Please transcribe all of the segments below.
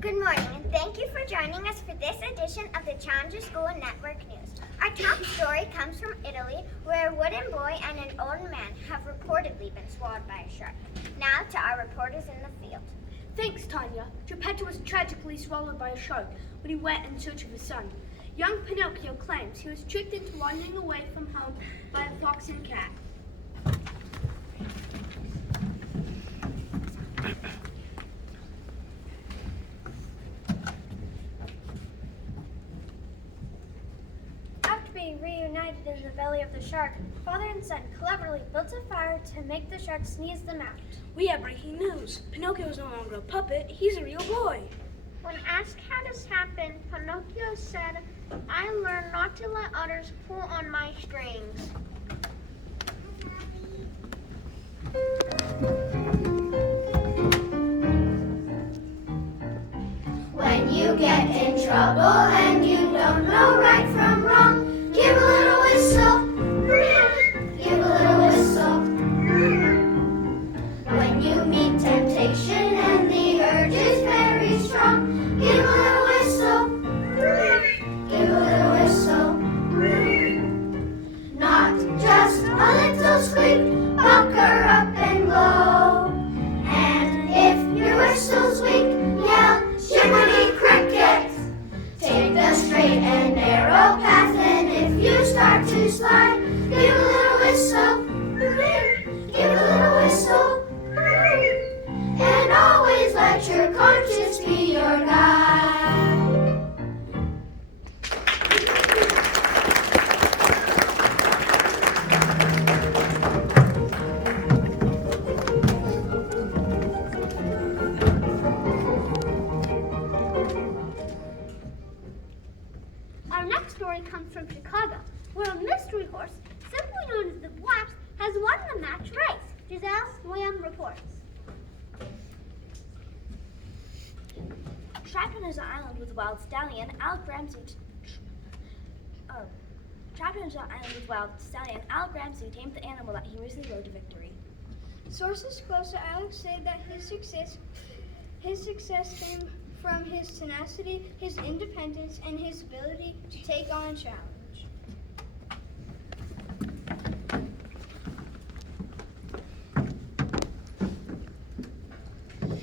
Good morning, and thank you for joining us for this edition of the Challenger School Network News. Our top story comes from Italy, where a wooden boy and an old man have reportedly been swallowed by a shark. Now to our reporters in the field. Thanks, Tanya. Geppetto was tragically swallowed by a shark when he went in search of his son. Young Pinocchio claims he was tricked into wandering away from home by a fox and cat. After being reunited in the belly of the shark, father and son cleverly built a fire to make the shark sneeze them out. We have breaking news. Pinocchio is no longer a puppet, he's a real boy. When asked how this happened, Pinocchio said, "I learned not to let others pull on my strings." When you get in trouble and you don't know right from wrong, give a little whistle, give a little whistle. When you meet temptation and the urge is very strong, give a little whistle, give a little whistle. Not just a little squeak, pucker up and blow. And if your whistle's weak, yell, "Jiminy Cricket!" Take the straight and narrow path, and if you start to slide, give a little whistle, give a little whistle. And always let your conscience be your guide. Our next story comes from Chicago, where a mystery horse, simply known as the Blast, has won the match race. Giselle Swam reports. Trapped on his island with a wild stallion, Alec Ramsey tamed the animal that he recently rode to victory. Sources close to Alex say that his success came from his tenacity, his independence, and his ability to take on a challenge.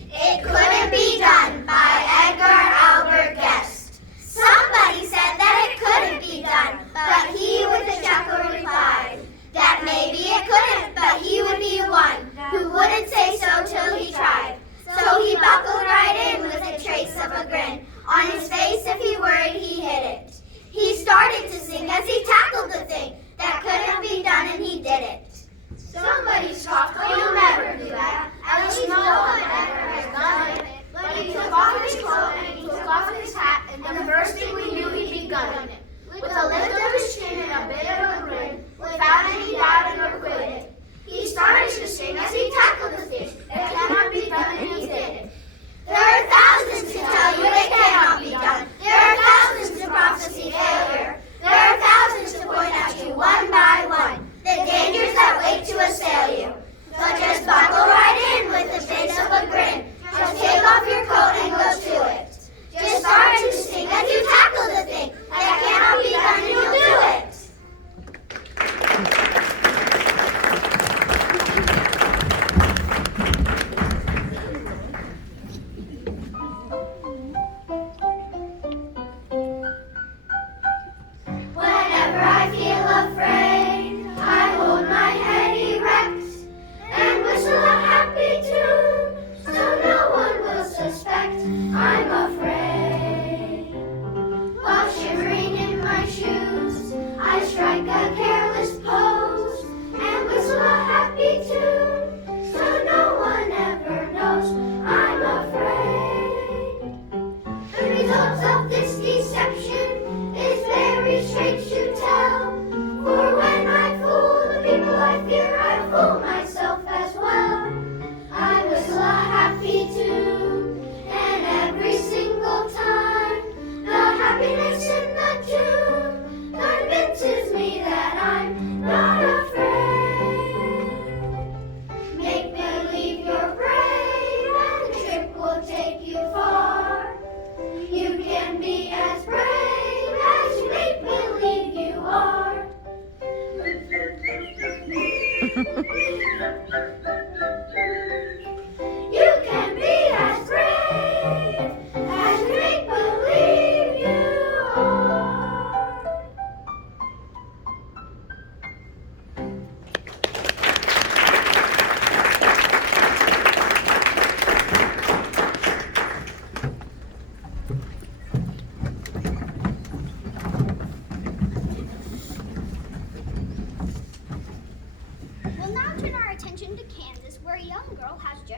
It couldn't be done by Edgar Albert Guest. Somebody said that it couldn't be done, but he with a chuckle replied that maybe it couldn't, but he would be the one who wouldn't say so till he tried. So he buckled right in with a trace of a grin on his face. If he worried, he hid it. He started to sing as he tackled the thing that couldn't be done, and he did it. Somebody scoffed, "You'll never do that. At least no one ever has done it."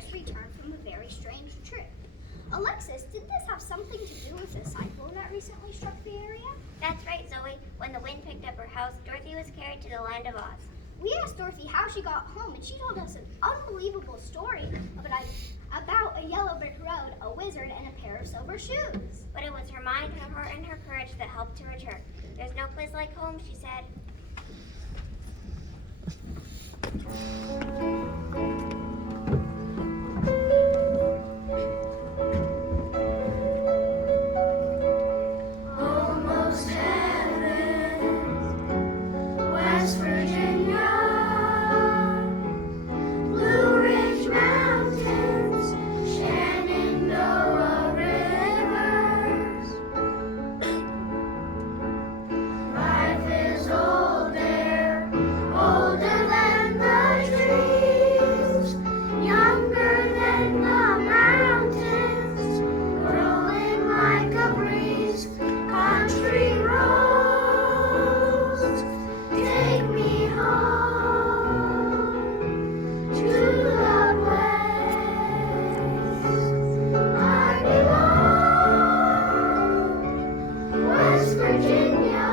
just returned from a very strange trip. Alexis, did this have something to do with the cyclone that recently struck the area? That's right, Zoe. When the wind picked up her house, Dorothy was carried to the land of Oz. We asked Dorothy how she got home, and she told us an unbelievable story about a yellow brick road, a wizard, and a pair of silver shoes. But it was her mind, her heart, and her courage that helped her return. There's no place like home, she said. Almost heaven, West Virginia, Blue Ridge Mountains, Shenandoah rivers. Life is old there, older than the trees, younger than the mountains, rolling like a breeze. Country roads, take me home to the place I belong. West Virginia,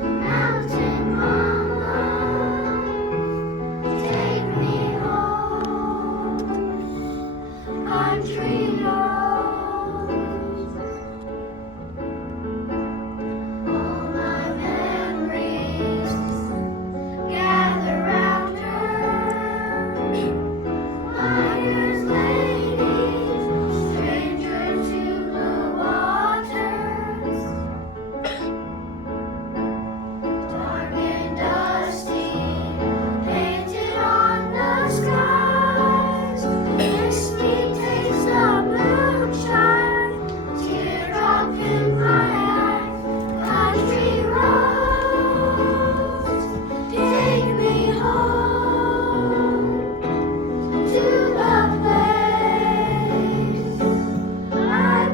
mountain mama, take me home. Country roads, all my memories gather round her. Miner's ladies, stranger to blue waters. Dark and dusty, painted on the skies. Misty taste of moonshine, teardrop in my eye. Country roads, take me home to the place I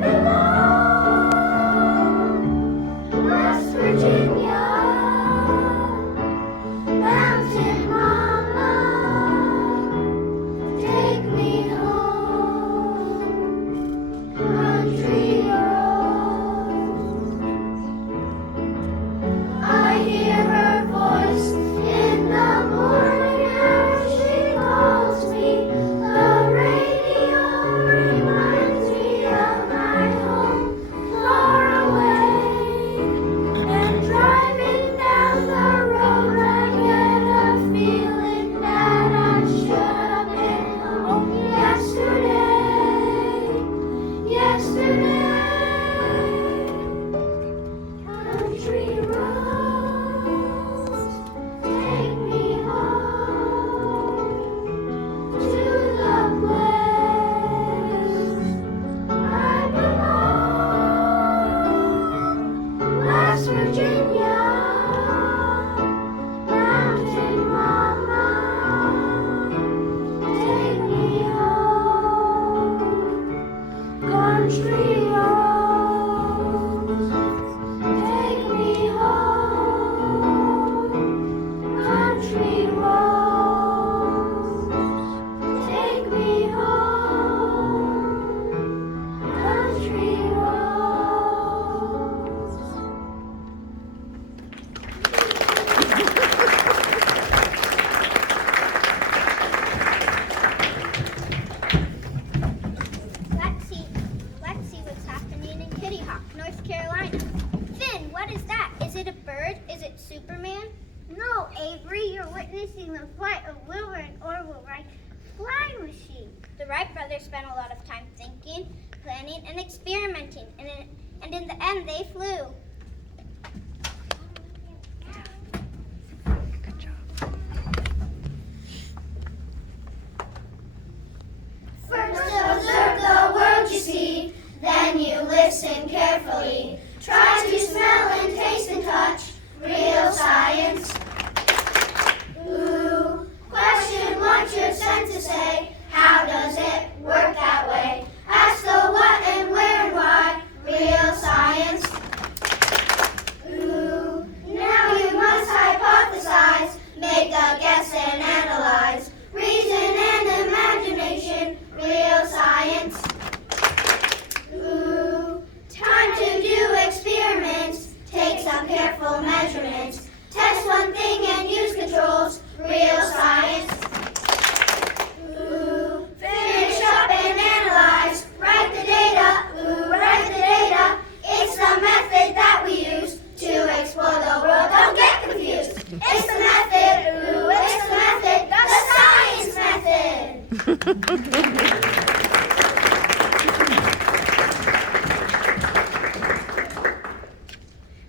belong. West Virginia, mountain mama, take me home. Country roads, I hear her voice in the morning as she calls me. The radio reminds me of my home far away. And driving down the road, I get a feeling that I should have been home yesterday. Country roads, take me home to the place I belong. West Virginia, mountain mama, take me home. Country roads, take me home. Country roads, take me home. Country roads. Let's see what's happening in Kitty Hawk, North Carolina. Finn, what is that? Is it a bird? Is it Superman? No, Avery, you're witnessing the flight of Wilbur and Orville Wright's flying machine. The Wright brothers spent a lot of time thinking, planning, and experimenting, and in the end, they flew. First observe the world you see, then you listen carefully. Try to smell and taste and touch real science. Ooh, question what your senses say. How does it work that way? Ask the what and where and why. Real science. Ooh, now you must hypothesize, make a guess and analyze. Reason and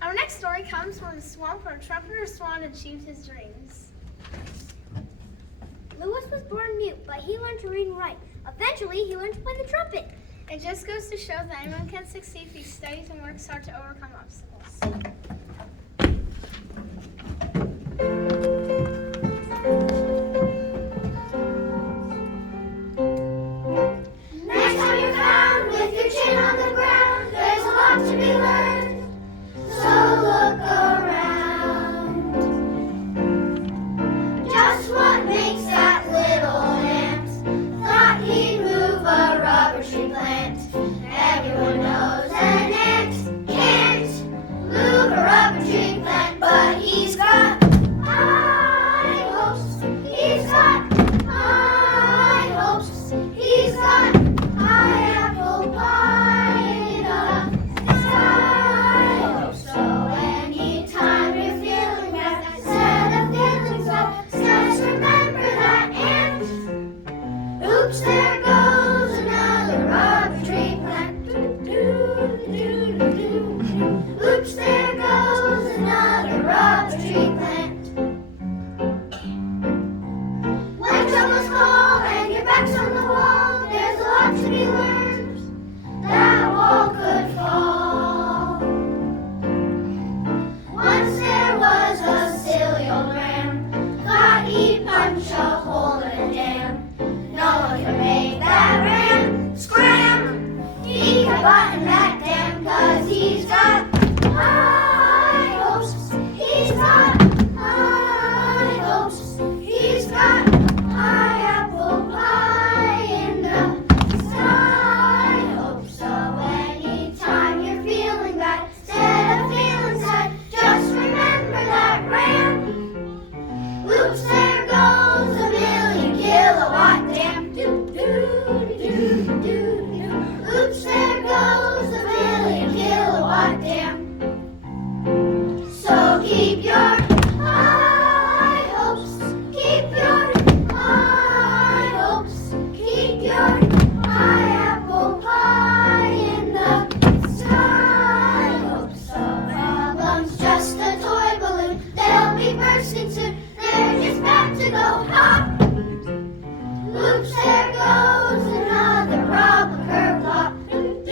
Our next story comes from a swamp where a trumpeter swan achieved his dreams. Lewis was born mute, but he learned to read and write. Eventually, he learned to play the trumpet. It just goes to show that anyone can succeed if he studies and works hard to overcome obstacles. Next time you're found with your chin on the ground, there's a lot to be learned. So look around. Just what makes that little ant thought he'd move a rubber tree plant? Everyone knows an ant can't move a rubber tree plant, but he's got high hopes. He's got high hopes. He's got high apple pie in the sky. So anytime you're feeling bad, instead of feeling sad, just remember that ant. Oops, there goes another rubber tree plant. Oops, there goes another rubber tree plant. When trouble's call and your back's on the wall, there's a lot to be learned. That wall could fall. Once there was a silly old ram, thought he'd punch a hole in a dam. No one could make that ram scram. He could button that dam 'cause he's got high hopes. He's got high hopes. He's got high apple pie in the sky. Hope so anytime you're feeling bad, instead of feeling sad, just remember that ram. Oops, there goes a million kilowatt dam. Oops, there goes a million kilowatt dam. So keep your high hopes. Keep your high hopes. Keep your high apple pie in the sky. Hope so. Problems just a toy balloon. They'll be bursting soon. They're just about to go pop. Oops, there goes another problem curve pop. Oops,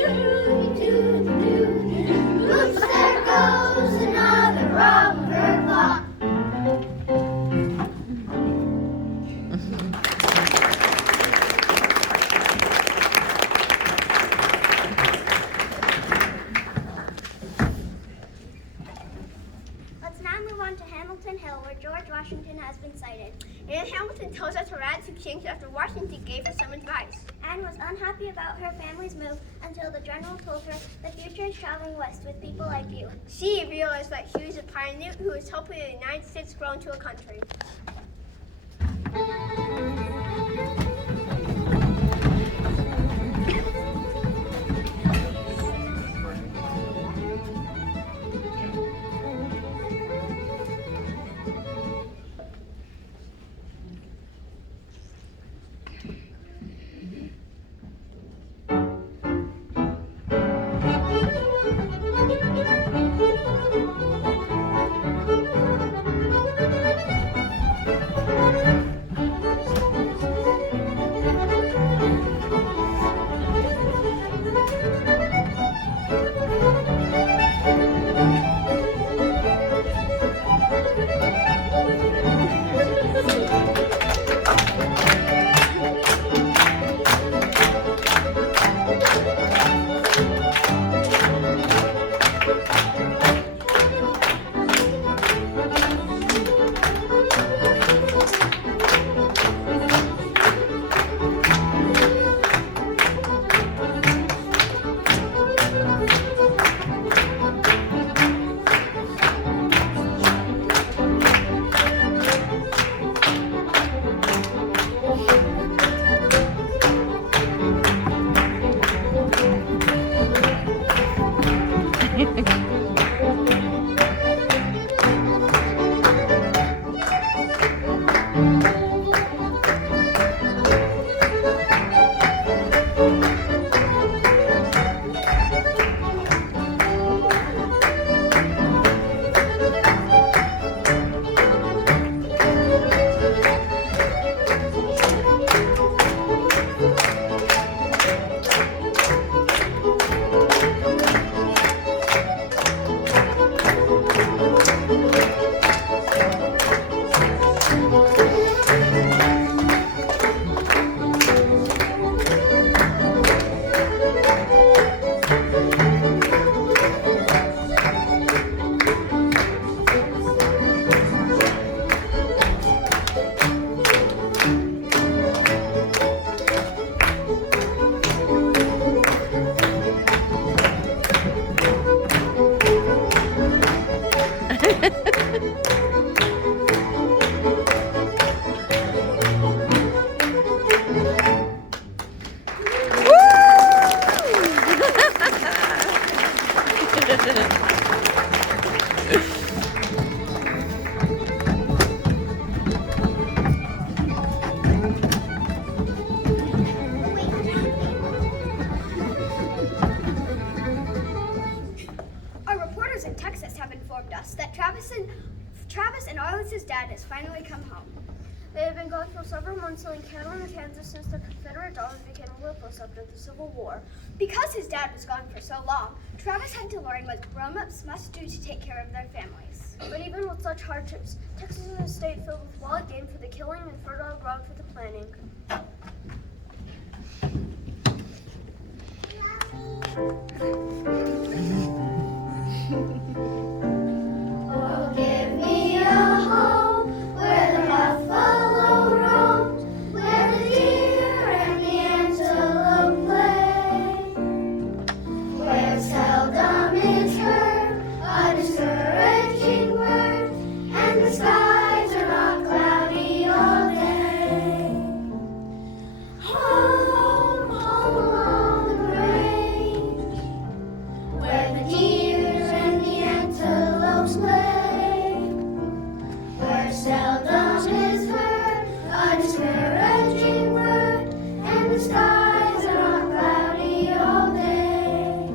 there goes another problem curve pop. Let's now move on to Hamilton Hill, where George Washington has been cited. Anne Hamilton tells us her attitude changed after Washington gave her some advice. Anne was unhappy about her family's move until the general told her, "The future is traveling west with people like you." She realized that she was a pioneer who was helping the United States grow into a country. Travis and Arliss' dad has finally come home. They have been gone for several months selling cattle in Kansas since the Confederate dollars became worthless after the Civil War. Because his dad was gone for so long, Travis had to learn what grown-ups must do to take care of their families. But even with such hardships, Texas is a state filled with wild game for the killing and fertile ground for the planting. Oh, give me a home where the buffalo roams, where the deer and the antelope play, where seldom is heard a discouraging word, and the skies are not cloudy all day. Home, home along the range, where the deer and the antelopes play, where seldom is heard a discouraging word, and the skies are not cloudy all day.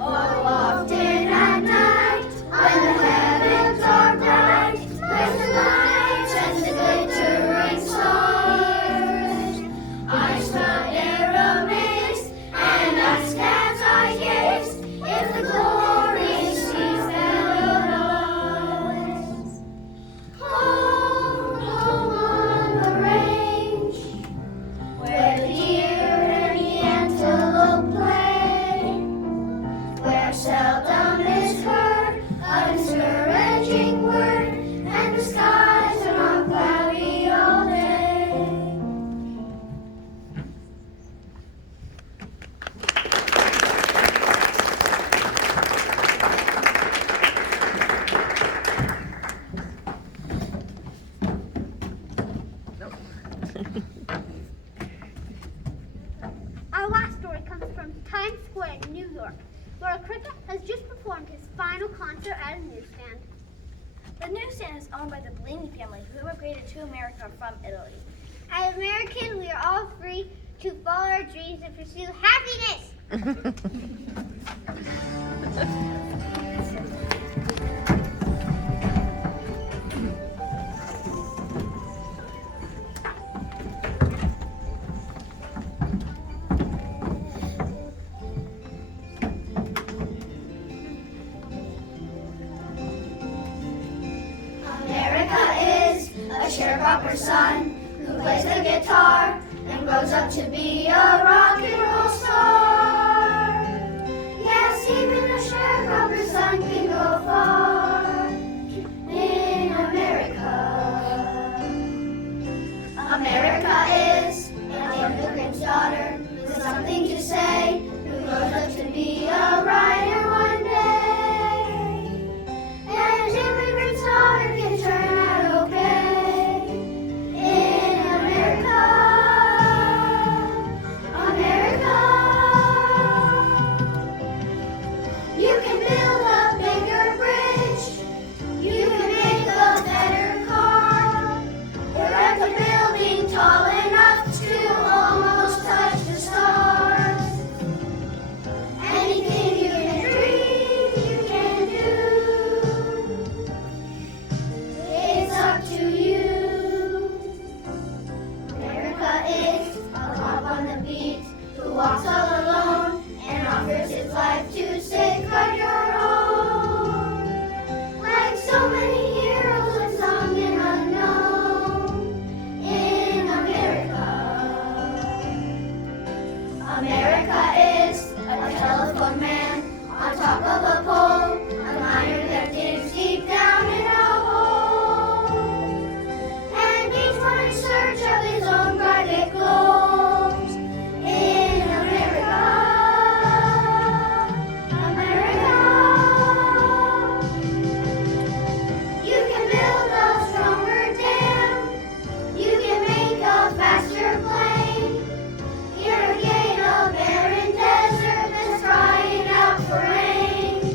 Oh, often at night, when the heavens are bright, with the lights and the glittering stars, I stand there amazed and ask as I gaze if the glorious seas that arise. Home, home on the range, where the deer and the antelope play, where seldom is heard a discouraging word, and the skies are not cloudy all day. Our last story comes from Times Square in New York, where a cricket has just performed his final concert at a newsstand. The newsstand is owned by the Bellini family, who immigrated to America from Italy. As Americans, we are all free to follow our dreams and pursue happiness. America is a sharecropper's son who plays the guitar and grows up to be a rock and roll star. Yes, even a sharecropper's son can go far in America. America is an immigrant's daughter with something to say, who grows up to be a writer one day. And immigrant's daughter can turn out okay in America. America. You can build a bigger bridge. You can make a better car. Erect a building tall enough to almost touch the stars. Anything you can dream, you can do. It's up to you. America is a cop on the beat who walks all alone and offers his life to safeguard your own. Like so many heroes unsung and unknown in America. America is a telephone man on top of a pole, a miner that digs deep down in a hole, and each one in search of his own private goals in America. America. You can build a stronger dam. You can make a faster plane. Irrigate a barren desert that's crying out for rain.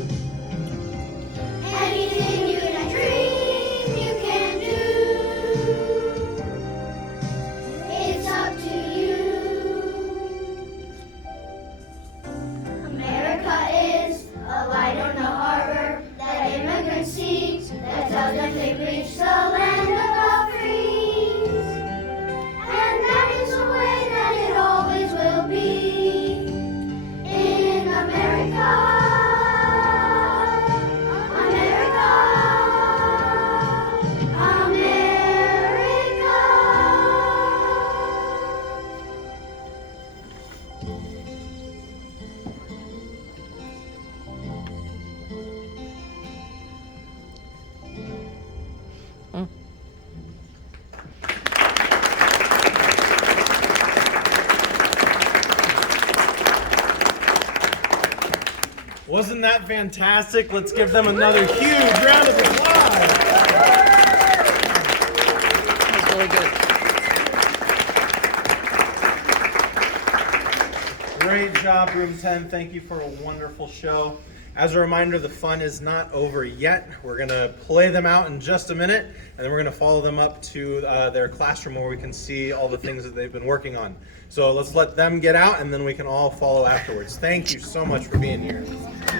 Wasn't that fantastic? Let's give them another huge round of applause. That was really good. Great job, Room 10. Thank you for a wonderful show. As a reminder, the fun is not over yet. We're going to play them out in just a minute, and then we're going to follow them up to their classroom where we can see all the things that they've been working on. So let's let them get out, and then we can all follow afterwards. Thank you so much for being here.